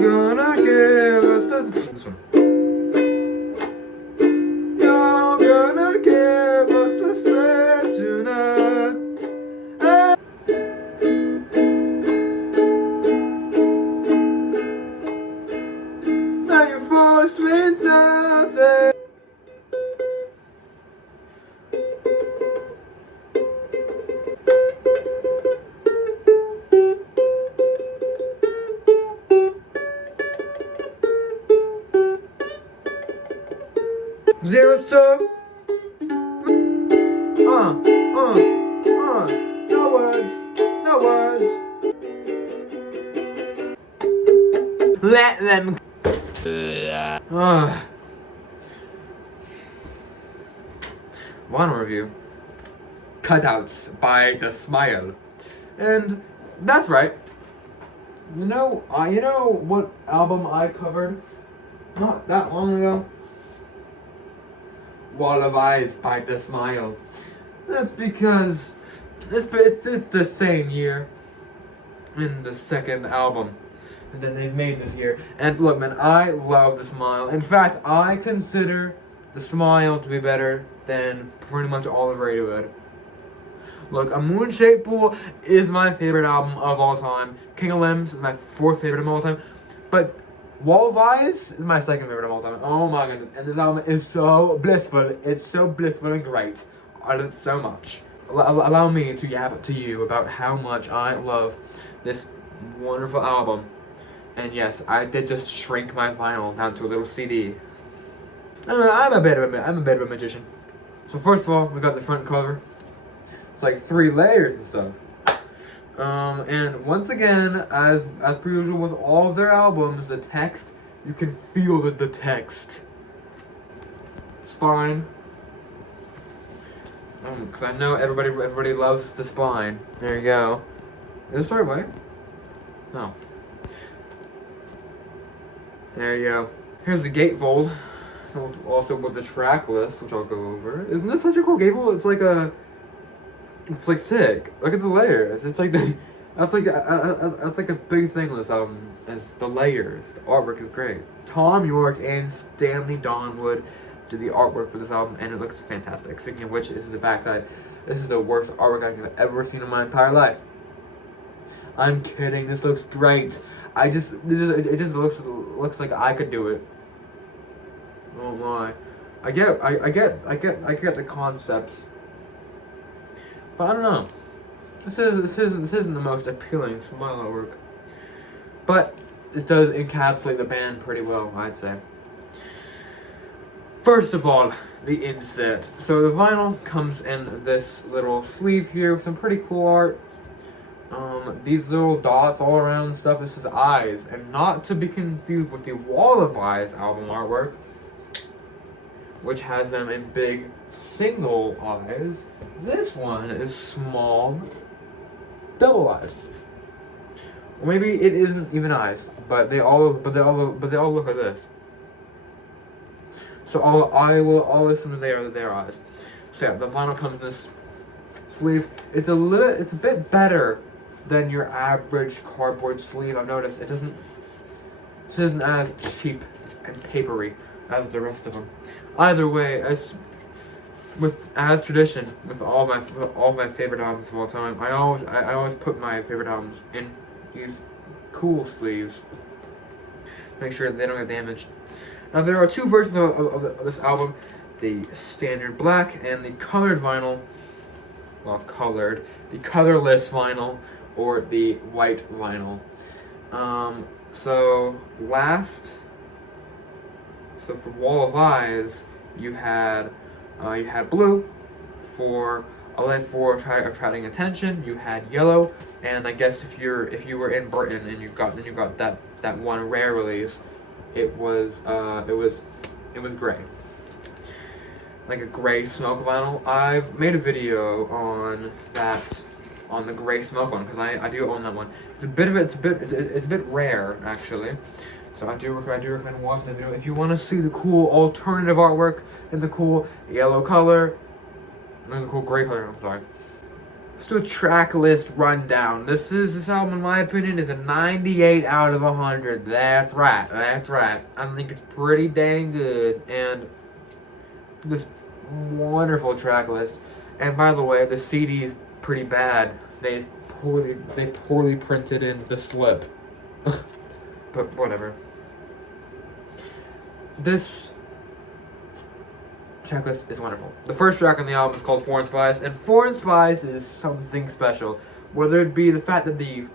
gonna give us this one. You're gonna give us the slip tonight. And your voice means nothing. Zero sum. No words. No words. Let them. One review. Cutouts by The Smile. And that's right. You know what album I covered not that long ago? Wall of Eyes by The Smile. That's because it's the same year in the second album that they've made this year. And look, man, I love The Smile. In fact, I consider The Smile to be better than pretty much all of Radiohead. Look, A Moon-Shaped Pool is my favorite album of all time. King of Limbs is my fourth favorite of all time. But Wall of Eyes is my second favorite of all time. Oh my goodness. And this album is so blissful. It's so blissful and great. I love it so much. Allow me to yap to you about how much I love this wonderful album. And yes, I did just shrink my vinyl down to a little CD. I'm a bit of a magician. So first of all, we got the front cover. It's like 3 layers and stuff. And once again, as per usual with all of their albums, the text, you can feel the text. Spine. Because I know everybody loves the spine. There you go. Is this the right way? No. There you go. Here's the gatefold. Also with the track list, which I'll go over. Isn't this such a cool gatefold? It's like sick. Look at the layers. It's like that's like a big thing with this album. Is the layers. The artwork is great. Tom York and Stanley Donwood did the artwork for this album, and it looks fantastic. Speaking of which, this is the backside. This is the worst artwork I've ever seen in my entire life. I'm kidding. This looks great. It just looks like I could do it. Oh my. I get the concepts. But I don't know. This isn't the most appealing Smile artwork. But this does encapsulate the band pretty well, I'd say. First of all, the insert. So the vinyl comes in this little sleeve here with some pretty cool art. These little dots all around and stuff. This is eyes, and not to be confused with the Wall of Eyes album artwork, which has them in big single eyes. This one is small double eyes. Or maybe it isn't even eyes, but they all look like this. So I will assume they are their eyes. So yeah, the vinyl comes in this sleeve. It's a bit better than your average cardboard sleeve. I've noticed it isn't as cheap and papery as the rest of them. Either way, as tradition with all my favorite albums of all time, I always put my favorite albums in these cool sleeves. Make sure they don't get damaged. Now there are 2 versions of this album: the standard black and the colored vinyl. Well, colored, the colorless vinyl, or the white vinyl. So for Wall of Eyes, you had blue for attracting attention. You had yellow, and I guess if you were in Britain and you got that one rare release, it was gray, like a gray smoke vinyl. I've made a video on that, on the gray smoke one, because I do own that one. It's a bit rare actually. So I do recommend watching the video if you want to see the cool alternative artwork and the cool yellow color and the cool gray color. I'm sorry. Let's do a track list rundown. This album, in my opinion, is a 98 out of 100. That's right. I think it's pretty dang good, and this wonderful track list. And by the way, the CD is pretty bad. They poorly printed in the slip. But whatever. This checklist is wonderful. The first track on the album is called Foreign Spies, and Foreign Spies is something special. Whether it be the fact that the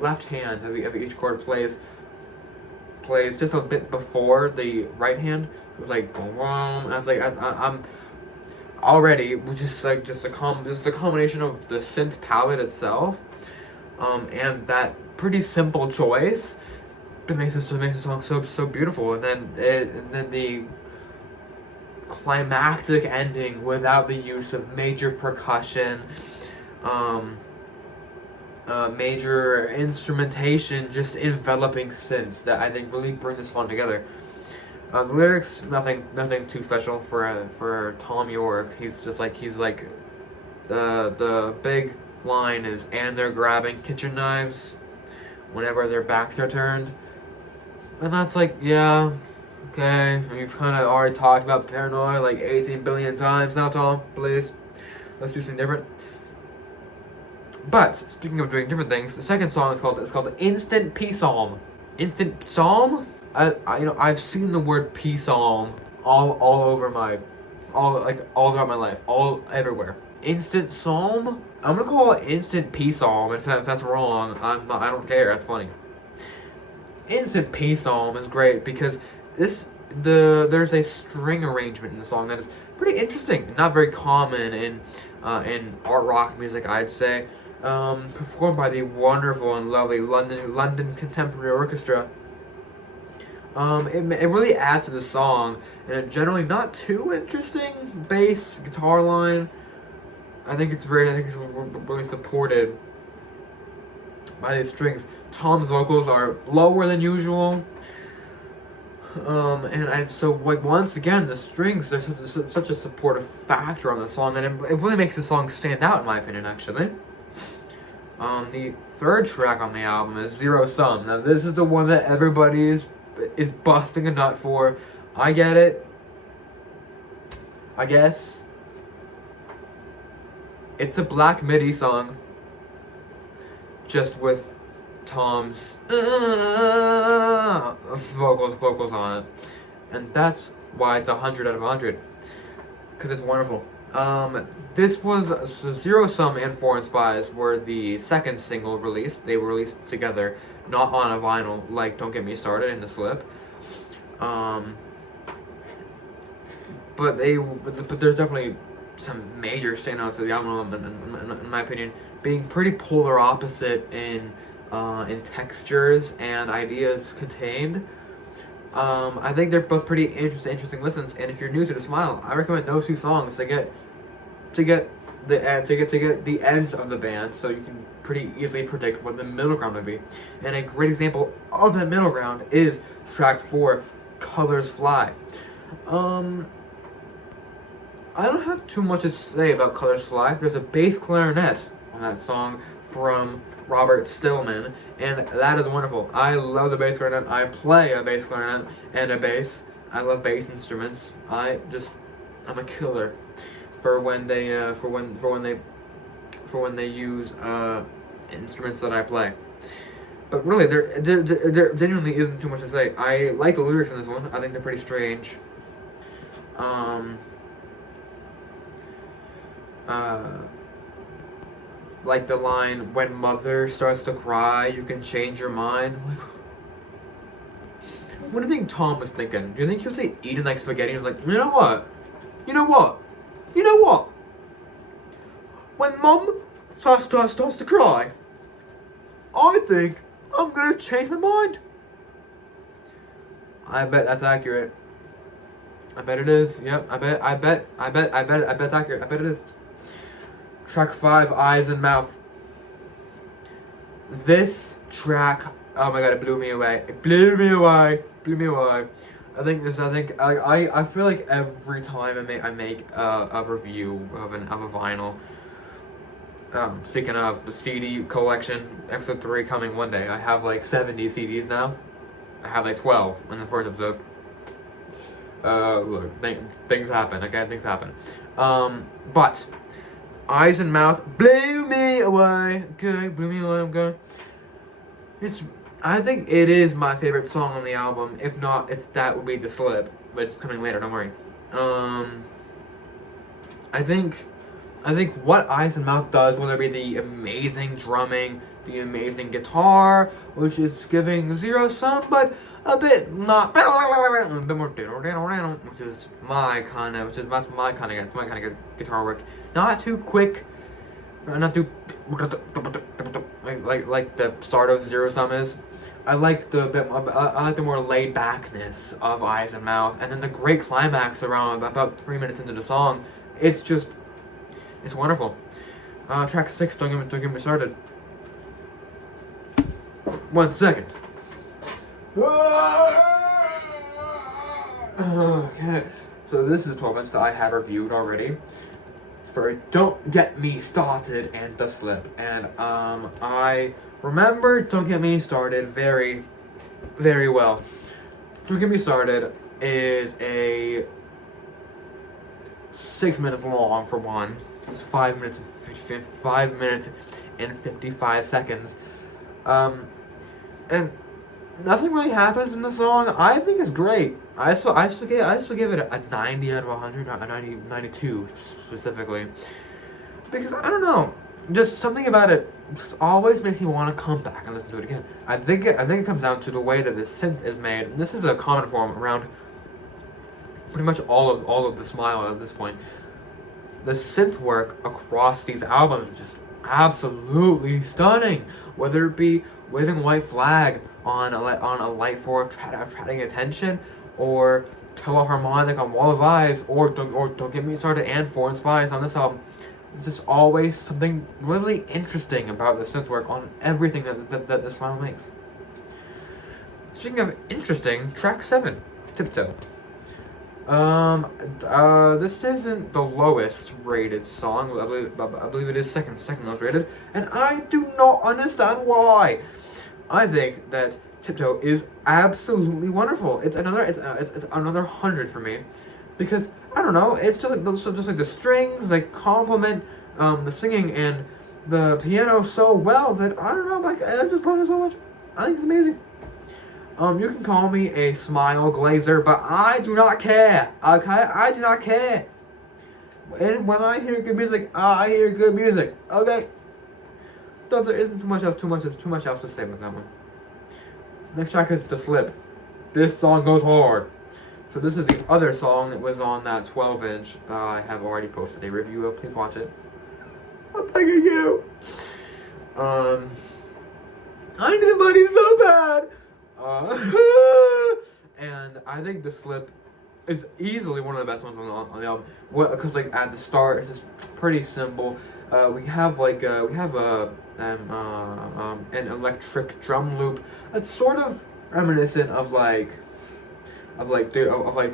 left hand of each chord plays just a bit before the right hand. It was like, and I was like, I'm already just a combination of the synth palette itself, and that pretty simple choice that makes the song so beautiful, and then the climactic ending without the use of major percussion, major instrumentation, just enveloping synths that I think really bring the song together. The lyrics, nothing too special for Tom York. The big line is, and they're grabbing kitchen knives whenever their backs are turned, and that's like, yeah. Okay, we've kind of already talked about Paranoid like 18 billion times now, Tom. Please, let's do something different. But speaking of doing different things, the second song is called Instant Peace Psalm. Instant Psalm? I've seen the word peace psalm all throughout my life, everywhere. Instant Psalm? I'm gonna call it Instant Peace Psalm. If that's wrong, I don't care. That's funny. Instant Peace Psalm is great because there's a string arrangement in the song that is pretty interesting, not very common in art rock music, I'd say. Performed by the wonderful and lovely London Contemporary Orchestra. It really adds to the song, and a generally not too interesting bass guitar line. I think it's really supported by these strings. Tom's vocals are lower than usual. Once again, the strings are such a supportive factor on the song that it really makes the song stand out, in my opinion, actually. The third track on the album is Zero Sum. Now, this is the one that everybody is busting a nut for. I get it. I guess. It's a Black Midi song, just with Tom's vocals on it, and that's why it's 100 out of 100, because it's wonderful. This was Zero Sum and Foreign Spies were the second single released. They were released together, not on a vinyl like Don't Get Me Started in the slip. But there's definitely some major standouts of the album, in my opinion, being pretty polar opposite in textures and ideas contained. I think they're both pretty interesting listens, and if you're new to the Smile, I recommend those two songs to get the ends of the band, so you can pretty easily predict what the middle ground would be. And a great example of that middle ground is track 4, Colors Fly. I don't have too much to say about Colors Fly. There's a bass clarinet on that song from Robert Stillman, and that is wonderful. I love the bass clarinet. I play a bass clarinet and a bass. I love bass instruments. I'm a killer for when they use instruments that I play. But really, there genuinely isn't too much to say. I like the lyrics in this one. I think they're pretty strange. Like the line, when mother starts to cry, you can change your mind. Like, what do you think Tom was thinking? Do you think he was like eating like spaghetti and was like, you know what? When mom starts to cry, I think I'm gonna change my mind. I bet that's accurate. I bet it is. Yep. I bet it's accurate. I bet it is. Track 5, Eyes and Mouth. This track, oh my god, it blew me away. I feel like every time I make a review of a vinyl, Speaking of the CD collection, episode 3 coming one day. I have like 70 CDs now. I had like 12 in the first episode. Look, things happen, okay? Things happen. But Eyes and Mouth blew me away. Okay, blew me away. Okay. I think it is my favorite song on the album. If not, that would be The Slip, but it's coming later. Don't worry. I think what Eyes and Mouth does, whether it be the amazing drumming, the amazing guitar, which is giving zero sum, but a bit not, a bit more, which is my kind of guitar work. Not too quick, not too like the start of Zero Sum is. I like the more laid backness of Eyes and Mouth, and then the great climax around about 3 minutes into the song. It's wonderful. Track 6, don't get me started. 1 second. Okay, so this is a 12-inch that I have reviewed already for Don't Get Me Started and The Slip, and I remember Don't Get Me Started very, very well. Don't Get Me Started is a 6 minutes long for one. It's 5 minutes and 55 seconds. And nothing really happens in the song. I think it's great. I still give it a 90 out of 100, not a 92 specifically. Because, I don't know, just something about it just always makes me want to come back and listen to it again. I think it comes down to the way that the synth is made. And this is a common form around pretty much all of the Smile at this point. The synth work across these albums is just absolutely stunning. Whether it be Waving White Flag on a Light 4 Attracting Attention, or Teleharmonic on Wall of Eyes, or Don't Get Me Started and Foreign Spies on this album. There's just always something really interesting about the synth work on everything that the Smile makes. Speaking of interesting, track 7, Tiptoe. This isn't the lowest rated song. I believe it is second most rated, and I do not understand why. I think that Tiptoe is absolutely wonderful. It's another 100 for me, because I don't know. It's just like the strings like complement the singing and the piano so well that I don't know. Like, I just love it so much. I think it's amazing. You can call me a Smile glazer, but I do not care, okay? I do not care. And when I hear good music, I hear good music, okay? Though there isn't too much else to say about that one. Next track is The Slip. This song goes hard. So this is the other song that was on that 12-inch. I have already posted a review of. Please watch it. I'm begging you. I need the money so bad. And I think The Slip is easily one of the best ones on the album. Because like at the start, it's just pretty simple. We have an electric drum loop. It's sort of reminiscent of the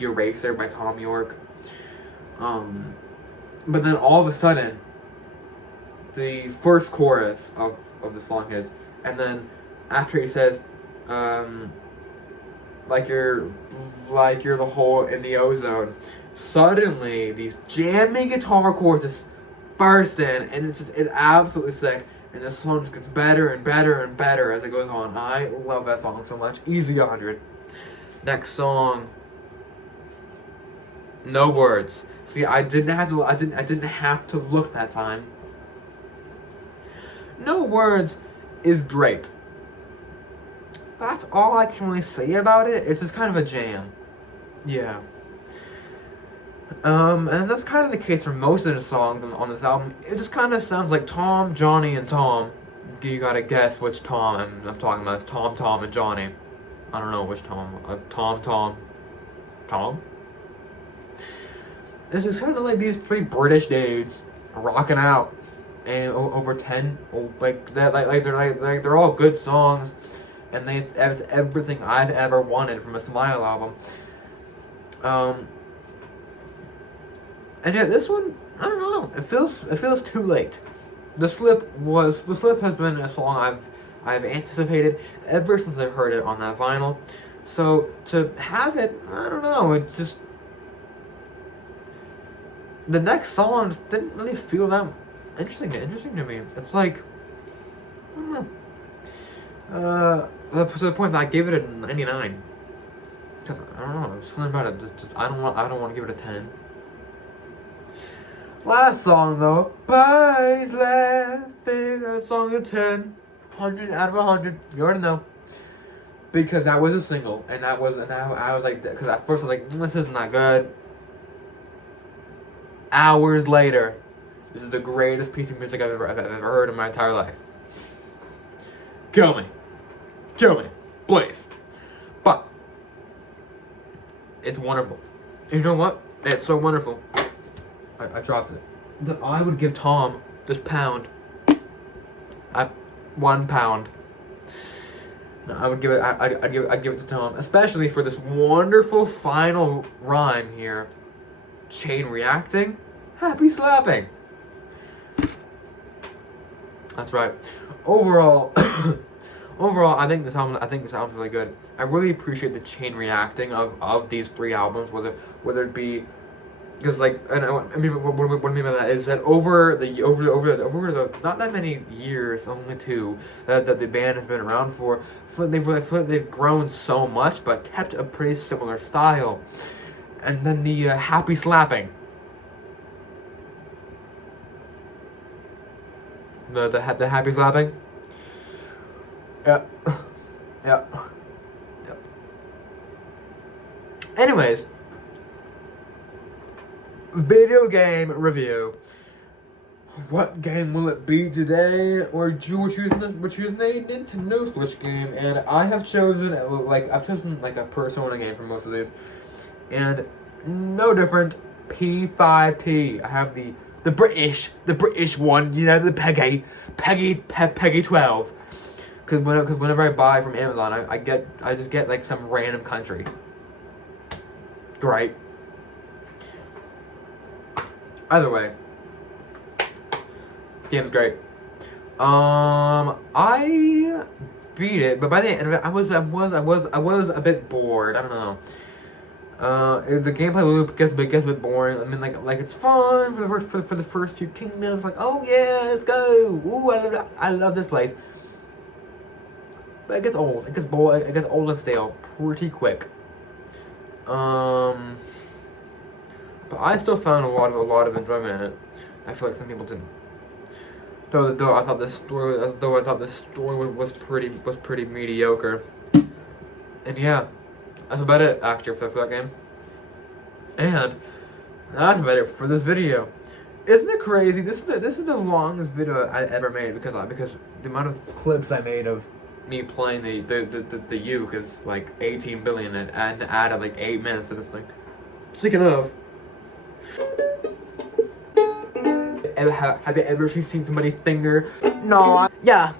Eraser by Tom York. But then all of a sudden, the first chorus of the song hits, and then after he says, like you're the hole in the ozone. Suddenly, these jamming guitar chords just burst in, and it's absolutely sick. And the song just gets better and better and better as it goes on. I love that song so much. Easy 100. Next song. No Words. See, I didn't have to look that time. No Words is great. That's all I can really say about it. It's just kind of a jam. Yeah. And that's kind of the case for most of the songs on this album. It just kind of sounds like Tom, Johnny, and Tom. You gotta guess which Tom I'm talking about. It's Tom, Tom, and Johnny. I don't know which Tom. Tom? It's just kind of like these three British dudes rocking out, and over 10, they're all good songs, and it's everything I've ever wanted from a Smile album. And yeah, this one, I don't know. It feels too late. The Slip has been a song I've anticipated ever since I heard it on that vinyl. So to have it, I don't know, it just, the next songs didn't really feel that interesting to me. It's like, I don't know. To the point that I gave it a 99. Cause I don't know, there's something about it. I don't want to give it a 10. Last song though, Body's Laughing. That song is 10, 100 out of 100. You already know. Because that was a single, and I was like, because at first I was like, this is not good. Hours later, this is the greatest piece of music I've ever heard in my entire life. Kill me, please. But it's wonderful. You know what? It's so wonderful. I dropped it. That I would give Tom this pound. 1 pound. No, I would give it. I'd give it to Tom, especially for this wonderful final rhyme here. Chain reacting, happy slapping. That's right. Overall, I think this album's really good. I really appreciate the chain reacting of these 3 albums, whether it be, because like, and I mean, what I mean by that is that over the not that many years, only 2 that the band has been around for, they've grown so much, but kept a pretty similar style. And then the happy slapping, the happy slapping. Yeah. Anyways, video game review. What game will it be today? We're choosing a Nintendo Switch game, and I have chosen a Persona game for most of these, and no different. P5P. I have the British one. You know, the Peggy 12. Because whenever I buy from Amazon, I just get like some random country. Right. Either way, this game's great. I beat it, but by the end of it, I was a bit bored. I don't know. The gameplay loop gets a bit boring. I mean, like it's fun for the first few kingdoms. Like, oh yeah, let's go. Ooh, I love this place. But it gets old. It gets bored. It gets old and stale pretty quick. But I still found a lot of enjoyment in it. I feel like some people didn't. Though I thought this story was pretty mediocre. And yeah, that's about it actually for that game. And that's about it for this video. Isn't it crazy? This is the longest video I ever made because the amount of clips I made of me playing the uke is like 18 billion and added like 8 minutes to this thing. Speaking of, have you ever seen somebody's finger? No. Yeah.